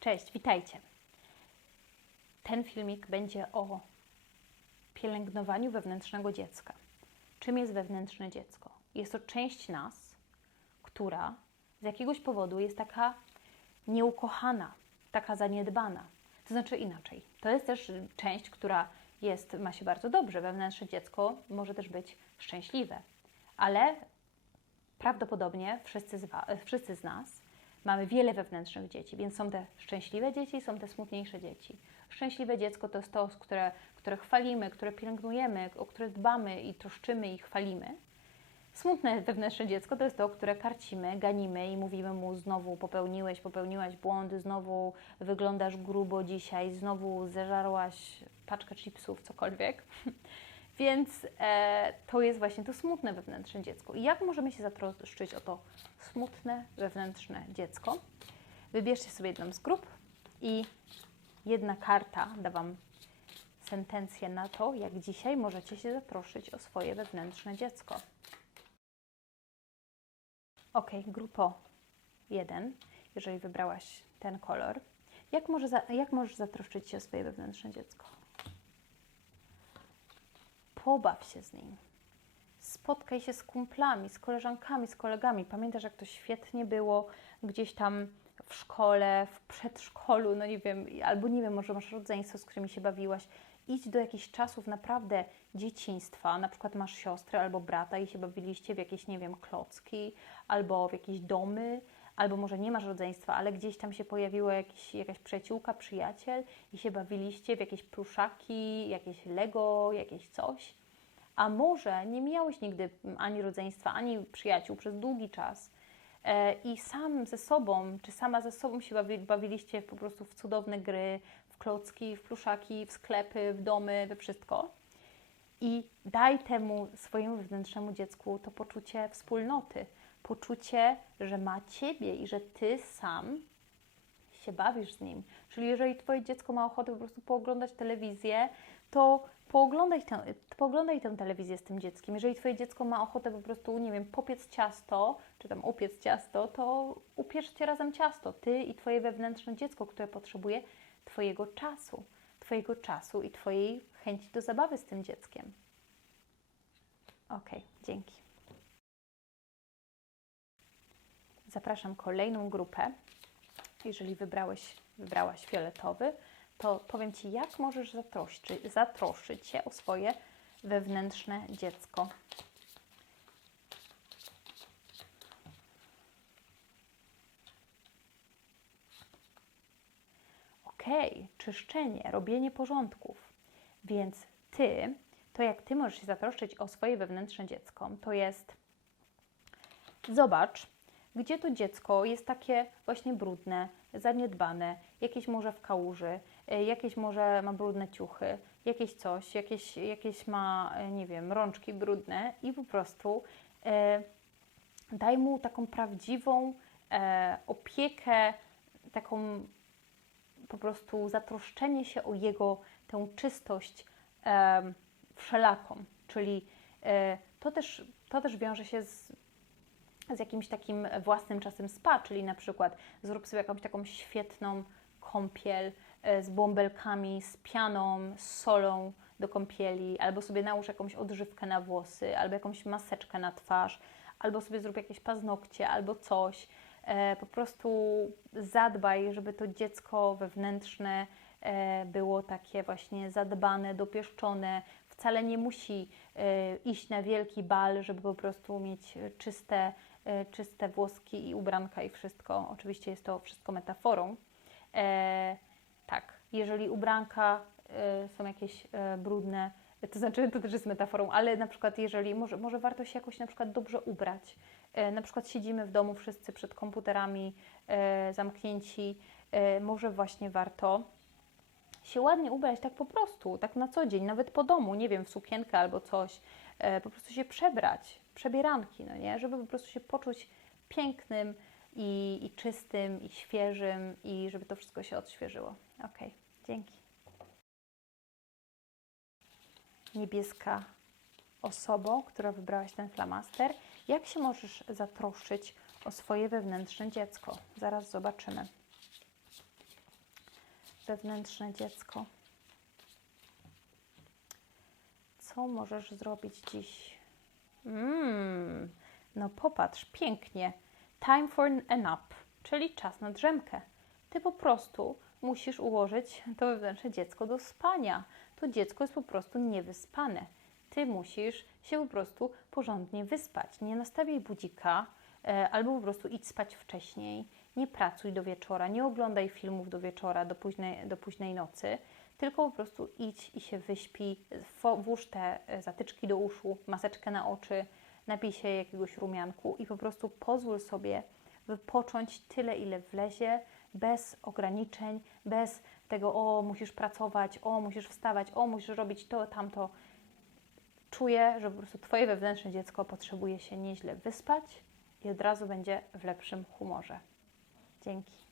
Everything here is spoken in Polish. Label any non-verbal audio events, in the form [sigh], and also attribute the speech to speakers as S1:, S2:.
S1: Cześć, witajcie. Ten filmik będzie o pielęgnowaniu wewnętrznego dziecka. Czym jest wewnętrzne dziecko? Jest to część nas, która z jakiegoś powodu jest taka nieukochana, taka zaniedbana. To znaczy inaczej. To jest też część, która jest, ma się bardzo dobrze. Wewnętrzne dziecko może też być szczęśliwe, ale prawdopodobnie wszyscy z, wszyscy z nas mamy wiele wewnętrznych dzieci, więc są te szczęśliwe dzieci, są te smutniejsze dzieci. Szczęśliwe dziecko to jest to, które, które chwalimy, które pielęgnujemy, o które dbamy i troszczymy i chwalimy. Smutne wewnętrzne dziecko to jest to, które karcimy, ganimy i mówimy mu znowu popełniłeś, popełniłaś błądy, znowu wyglądasz grubo dzisiaj, znowu zeżarłaś paczkę chipsów, cokolwiek. [laughs] Więc e, to jest właśnie to smutne wewnętrzne dziecko. I jak możemy się zatroszczyć o to smutne wewnętrzne dziecko? Wybierzcie sobie jedną z grup i jedna karta da Wam sentencję na to, jak dzisiaj możecie się zatroszczyć o swoje wewnętrzne dziecko. Ok, grupo 1, jeżeli wybrałaś ten kolor, jak, może za, jak możesz zatroszczyć się o swoje wewnętrzne dziecko? Pobaw się z nim. Spotkaj się z kumplami, z koleżankami, z kolegami. Pamiętasz, jak to świetnie było gdzieś tam w szkole, w przedszkolu, no nie wiem, albo nie wiem, może masz rodzeństwo, z którymi się bawiłaś. Idź do jakichś czasów naprawdę dzieciństwa, na przykład masz siostrę albo brata i się bawiliście w jakieś, nie wiem, klocki, albo w jakieś domy, albo może nie masz rodzeństwa, ale gdzieś tam się pojawiła jakiś, jakaś przyjaciółka, przyjaciel i się bawiliście w jakieś pluszaki, jakieś Lego, jakieś coś. A może nie miałeś nigdy ani rodzeństwa, ani przyjaciół przez długi czas e, i sam ze sobą, czy sama ze sobą się bawi, bawiliście po prostu w cudowne gry, w klocki, w pluszaki, w sklepy, w domy, we wszystko. I daj temu swojemu wewnętrznemu dziecku to poczucie wspólnoty, poczucie, że ma ciebie i że ty sam się bawisz z nim. Czyli jeżeli twoje dziecko ma ochotę po prostu pooglądać telewizję, to pooglądaj tę, pooglądaj tę telewizję z tym dzieckiem. Jeżeli twoje dziecko ma ochotę po prostu, nie wiem, popiec ciasto, czy tam upiec ciasto, to upieszcie razem ciasto. Ty i twoje wewnętrzne dziecko, które potrzebuje twojego czasu. Twojego czasu i twojej chęci do zabawy z tym dzieckiem. Ok, dzięki. Zapraszam kolejną grupę. Jeżeli wybrałeś, wybrałaś fioletowy, to powiem Ci, jak możesz zatroszczyć się o swoje wewnętrzne dziecko. Ok, czyszczenie, robienie porządków. Więc Ty, to jak Ty możesz się zatroszczyć o swoje wewnętrzne dziecko, to jest zobacz, gdzie to dziecko jest takie właśnie brudne, zaniedbane, jakieś może w kałuży, y, jakieś może ma brudne ciuchy, jakieś coś, jakieś, jakieś ma, y, nie wiem, rączki brudne i po prostu e, daj mu taką prawdziwą e, opiekę, taką po prostu zatroszczenie się o jego tę czystość e, wszelaką, czyli e, to, też, to też wiąże się z z jakimś takim własnym czasem spa, czyli na przykład zrób sobie jakąś taką świetną kąpiel e, z bąbelkami, z pianą, z solą do kąpieli, albo sobie nałóż jakąś odżywkę na włosy, albo jakąś maseczkę na twarz, albo sobie zrób jakieś paznokcie, albo coś. E, po prostu zadbaj, żeby to dziecko wewnętrzne e, było takie właśnie zadbane, dopieszczone. Wcale nie musi iść na wielki bal, żeby po prostu mieć czyste czyste włoski i ubranka i wszystko. Oczywiście jest to wszystko metaforą. E, tak, jeżeli ubranka e, są jakieś brudne, to znaczy to też jest metaforą, ale na przykład jeżeli, może, może warto się jakoś na przykład dobrze ubrać. E, na przykład siedzimy w domu wszyscy przed komputerami e, zamknięci, może właśnie warto się ładnie ubrać tak po prostu, tak na co dzień, nawet po domu, nie wiem, w sukienkę albo coś, e, po prostu się przebrać, przebieranki, no nie, żeby po prostu się poczuć pięknym i, i czystym i świeżym i żeby to wszystko się odświeżyło. Ok, dzięki. Niebieska osobo, która wybrałaś ten flamaster, jak się możesz zatroszczyć o swoje wewnętrzne dziecko? Zaraz zobaczymy. Wewnętrzne dziecko. Co możesz zrobić dziś? Mmm, no popatrz, pięknie. Time for a nap, czyli czas na drzemkę. Ty po prostu musisz ułożyć to wewnętrzne dziecko do spania. To dziecko jest po prostu niewyspane. Ty musisz się po prostu porządnie wyspać. Nie nastawiaj budzika, albo po prostu idź spać wcześniej. Nie pracuj do wieczora, nie oglądaj filmów do wieczora, do późnej, do późnej nocy, tylko po prostu idź i się wyśpi, włóż te e, zatyczki do uszu, maseczkę na oczy, napij się jakiegoś rumianku i po prostu pozwól sobie wypocząć tyle, ile wlezie, bez ograniczeń, bez tego, o, musisz pracować, o, musisz wstawać, o, musisz robić to, tamto. Czuję, że po prostu Twoje wewnętrzne dziecko potrzebuje się nieźle wyspać i od razu będzie w lepszym humorze. Dzięki.